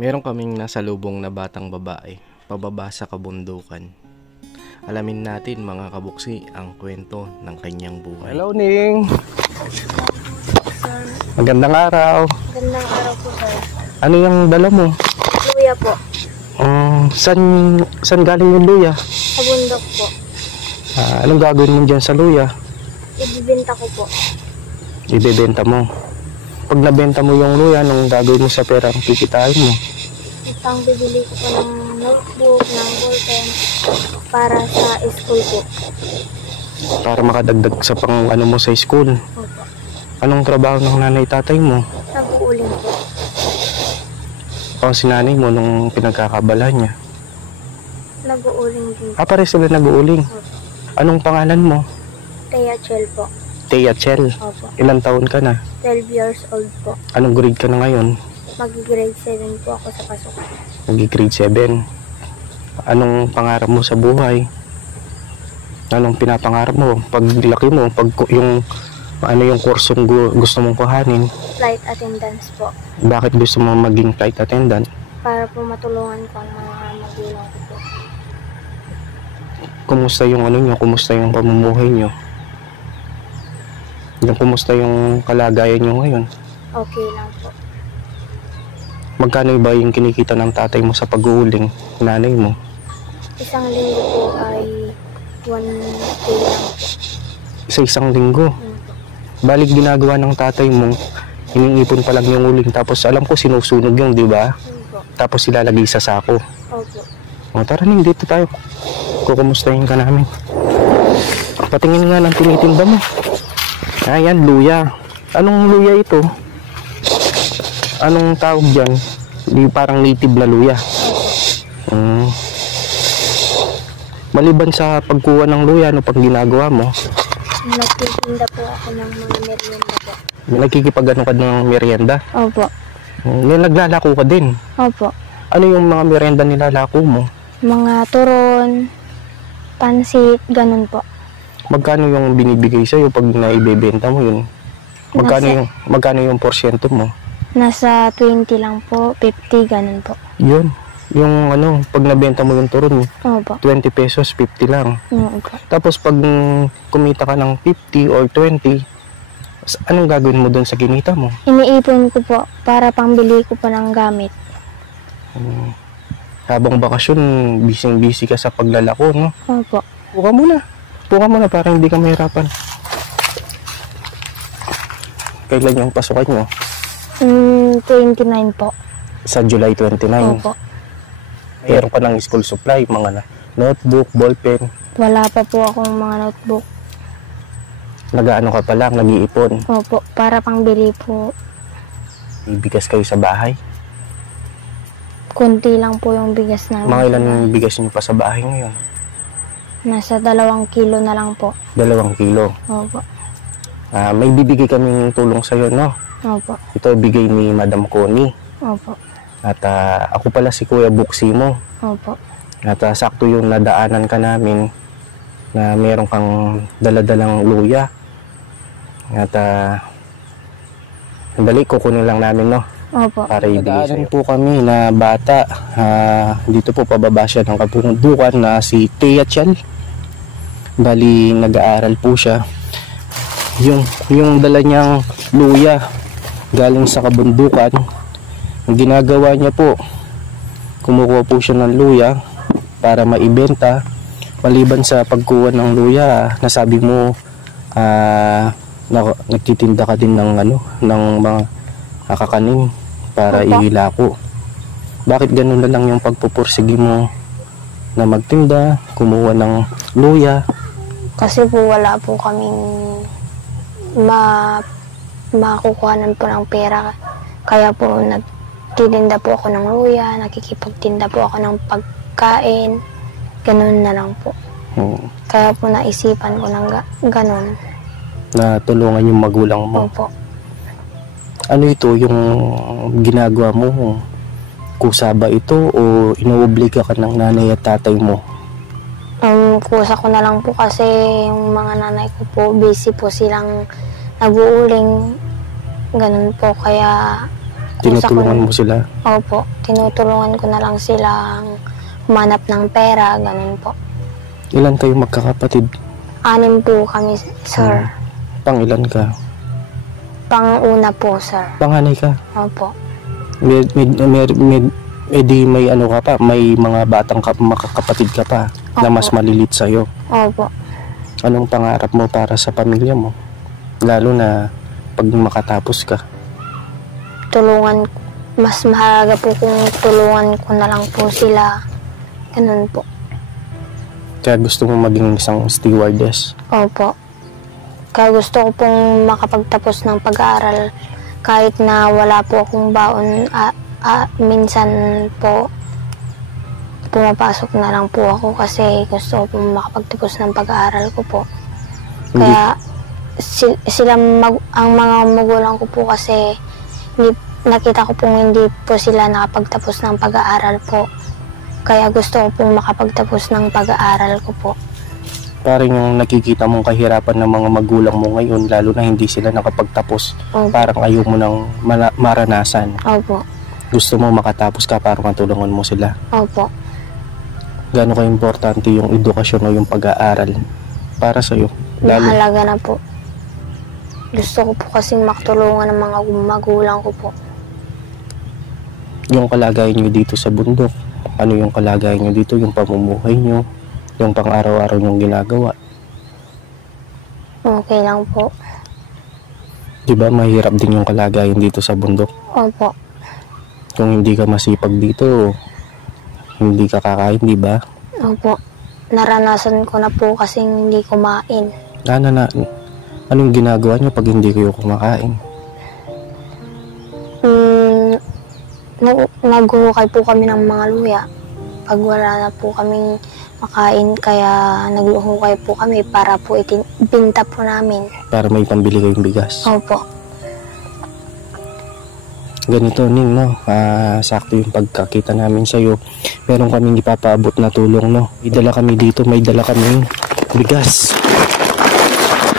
Meron kaming nasalubong na batang babae, pababa sa kabundukan. Alamin natin mga kabuksi ang kwento ng kanyang buhay. Hello, Ning! Sir, Magandang araw. magandang araw po, sir. Ano yung dala mo? Luya po. Saan galing yung luya? Sa bundok po. Anong gagawin mo dyan sa luya? Ibibenta ko po. Ibebenta mo. Pag nabenta mo yung luya, anong gagawin mo sa pera ang kikitain mo? Itang bibili ko po ng notebook, ng ballpen para sa school po. Para makadagdag sa pang ano mo sa school. Opo. Anong trabaho ng nanay tatay mo? Nag-uuling po. O si nanay mo nung pinagkakabala niya? Nag-uuling din. Pare sila nag-uuling. Opo. Anong pangalan mo? Kaya chill po. Tia Chel. Opo. Ilang taon ka na? 12 years old po. Anong grade ka na ngayon? Mag-grade 7 po ako sa pasukan. Nag-grade 7. Anong pangarap mo sa buhay? Anong pinapangarap mo? Pag laki mo, ano yung kursong gusto mong kuhanin? Flight attendance po. Bakit gusto mo maging flight attendant? Para po matulungan ko ang mga magulang ko po. Kumusta yung ano nyo? Kumusta yung pamumuhay nyo? Kumusta yung kalagayan nyo ngayon? Okay lang po. Magkano ba yung kinikita ng tatay mo sa pag-uuling? Nanay mo? Isang linggo po ay 1K lang po. Sa isang linggo? Yun po. Balik ginagawa ng tatay mo, iniipon pa lang yung uling. Tapos alam ko sinusunog yung, di ba? Yun po. Tapos ilalagay sa sako. Opo. O tara Ning, dito tayo. Kukumustahin ka namin. Patingin nga ng tinitinda mo. Ayan, luya. Anong luya ito? Anong tawag dyan? Di parang native na luya. Maliban sa pagkuha ng luya, ano pang ginagawa mo? Nagtitinda po ako ng mga merienda po. Nagkikipag-ano ka ng merienda? Opo. Naglalako ka din. Opo. Ano yung mga merienda nilalako mo? Mga turon, pansit, ganun po. Magkano yung binibigay sa'yo pag naibebenta mo yun? Magkano yung porsyento mo? Nasa 20 lang po, 50, ganun po. Yun. Yung ano, pag nabenta mo yung turon, Opo. 20 pesos, 50 lang. Opo. Tapos pag kumita ka ng 50 or 20, anong gagawin mo dun sa kinita mo? Iniipon ko po para pangbili ko po ng gamit. Habang bakasyon, busy ka sa paglalako, no? Opo. Puka muna para hindi ka mahirapan. Kailan yung pasukan nyo? 29 po. Sa July 29. Opo. Mayroon ka ng school supply, mga notebook, ballpen. Wala pa po akong mga notebook. Nag-ano ka pa lang, nag-iipon. Opo. Para pangbili po. Ibigas kayo sa bahay. Kunti lang po yung bigas namin. Mga ilan bigas nyo pa sa bahay ngayon? Nasa 2 kilo na lang po. 2 kilo. Opo. May bibigay kaming tulong sa'yo, no? Opo. Ito bigay ni Madam Connie. Opo. At ako pala si Kuya Buksi mo. Opo. At sakto yung nadaanan ka namin na meron kang daladalang luya. At sandali, kukunin lang namin, no? Opo. Para ibigay sa'yo. Po kami na bata. Dito po pababa siya ng kabundukan na si Tia Chel. Bali, nag-aaral po siya. Yung dala niyang luya galing sa kabundukan, ang ginagawa niya po, kumukuha po siya ng luya para maibenta. Maliban sa pagkuha ng luya, nasabi mo nagtitinda ka din ng mga kakanin para ihilako. Bakit ganun na lang yung pagpupursigi mo na magtinda, kumuha ng luya? Kasi po wala po kaming makukuhanan po ng pera. Kaya po nagtitinda po ako ng luya, nakikipagtinda po ako ng pagkain. Ganun na lang po. Kaya po naisipan ko ng ganun. Na tulungan yung magulang mo. Opo. Ano ito yung ginagawa mo? Kusa ba ito o inuobliga ka ng nanay at tatay mo? Kusa ko na lang po kasi yung mga nanay ko po, busy po silang nag-uuling. Ganun po, kaya Tinutulungan mo sila? Opo, tinutulungan ko na lang silang humanap ng pera, ganun po. Ilan kayo magkakapatid? 6 po kami, sir. Pang ilan ka? Pang-una po, sir. Panganay ka? Opo. Di may ano ka pa, may mga batang makakapatid ka pa na Opo. mas malilit sa'yo. Opo. Anong pangarap mo para sa pamilya mo? Lalo na pag makatapos ka. Mas mahalaga po kung tulungan ko na lang po sila. Ganun po. Kaya gusto mo maging isang stewardess? Opo. Kaya gusto ko pong makapagtapos ng pag-aaral kahit na wala po akong baon. Minsan po pumapasok na lang po ako kasi gusto ko pong makapagtapos ng pag-aaral ko po. Kaya ang mga magulang ko po kasi nakita ko pong hindi po sila nakapagtapos ng pag-aaral po. Kaya gusto ko pong makapagtapos ng pag-aaral ko po. Parang yung nakikita mong kahirapan ng mga magulang mo ngayon, lalo na hindi sila nakapagtapos, Opo. parang ayaw mo nang maranasan. Opo. Gusto mo makatapos ka para matulungan mo sila. Opo. Gaano ka-importante yung edukasyon o yung pag-aaral para sa'yo? Mahalaga na po. Gusto ko po kasing makatulungan ng mga magulang ko po. Yung kalagayan nyo dito sa bundok, ano yung kalagayan nyo dito, yung pamumuhay nyo, yung pang-araw-araw nyong ginagawa? Okay lang po. Diba mahirap din yung kalagayan dito sa bundok? Opo. Kung hindi ka masipag dito, hindi ka kakain, diba? Opo. Naranasan ko na po kasing hindi kumain. Anong ginagawa nyo pag hindi kayo kumakain? Naghuhukay po kami ng mga luya. Pag wala na po kaming makain, kaya naghuhukay po kami para po ibinta po namin. Para may pambili kayong bigas? Opo. Ganito, Ning, no? Sakto yung pagkakita namin sa'yo. Meron kaming ipapaabot na tulong, no? Idala kami dito, may dala kaming bigas.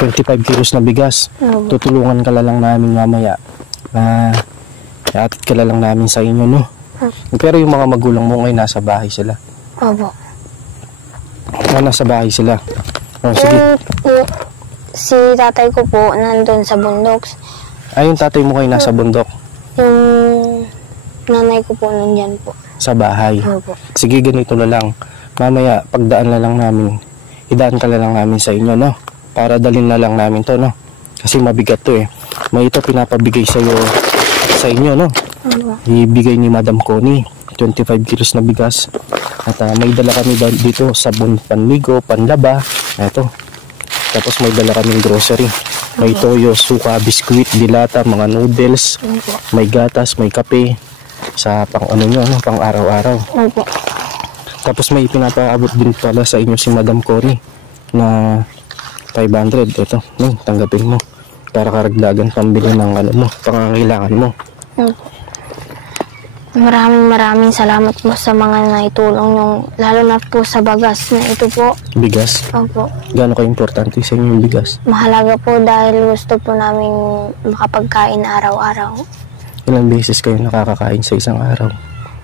25 kilos na bigas. Tutulungan ka lang namin mamaya. Iatid ka lang namin sa inyo, no? Pero yung mga magulang mo ngayon, nasa bahay sila. Opo. Nasa bahay sila. Oh, sige. Si tatay ko po nandun sa bundok. Yung tatay mo kayo nasa bundok? Yung nanay ko po nandyan po. Sa bahay? Opo. Sige, ganito na lang. Mamaya, pagdaan na lang namin. Idaan ka na lang namin sa inyo, no? Para dalhin na lang namin to, no? Kasi mabigat to, eh. May ito pinapabigay sa inyo, no? Ibigay ni Madam Connie 25 kilos na bigas. At may dala kami dito sabon, panligo, panlaba. Ito. Tapos may dala kaming grocery. May toyo, suka, biskuit, dilata, mga noodles. May gatas, may kape. Sa pang pang araw-araw. Opo. Tapos may pinapaabot din pala sa inyo si Madam Connie na 500. Ito, tanggapin mo. Para karagdagan pambili ng pangangailangan mo. Maraming salamat po sa mga naitulong yung, lalo na po sa bagas na ito po. Bigas? Opo. Gaano ka-importante sa inyo yung bigas? Mahalaga po dahil gusto po namin makapagkain araw-araw. Ilang beses kayo nakakakain sa isang araw?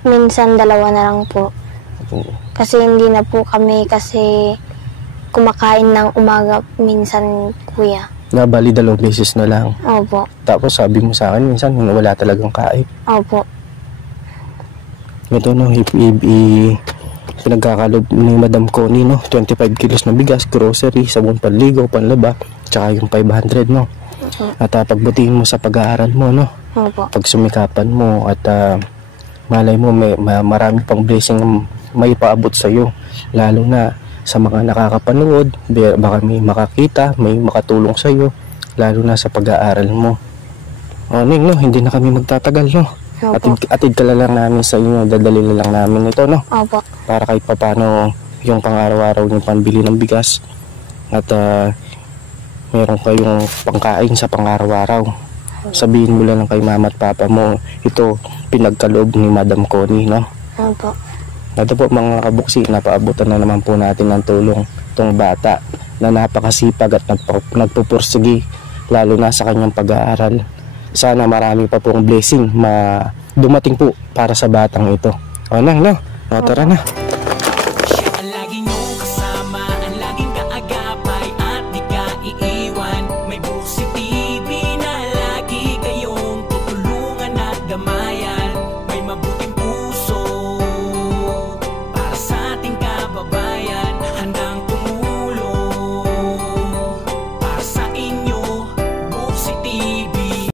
Minsan 2 na lang po. Kasi hindi na po kami kumakain ng umaga minsan, kuya. Bali 2 beses na lang. Opo. Tapos sabi mo sa akin, minsan wala talagang kain. Opo. Ito, no, pinagkakalob ni Madam Connie, no, 25 kilos na bigas, grocery, sabon, panligo, panlaba, tsaka yung 500, no. At pagbutihin mo sa pag-aaral mo, no. Opo. Pag sumikapan mo at malay mo marami pang blessing may paabot sa iyo, lalo na sa mga nakakapanood, baka may makakita, may makatulong sa iyo, lalo na sa pag-aaral mo. Ning, no, hindi na kami magtatagal, no. Atid ka lang namin sa inyo, dadali na lang namin ito, no. Opo. Para kahit papano yung pang-araw-araw yung pambili ng bigas at meron kayong pangkain sa pang-araw-araw. Sabihin mo lang kay mama at papa mo, ito pinagkaloob ni Madam Connie, no. Opo. Ito po mga kabuksi, napaabutan na naman po natin ng tulong itong bata na napakasipag at nagpupursigi lalo na sa kanyang pag-aaral. sana marami pa pong blessing dumating po para sa batang ito. O nang, no? O, tara na.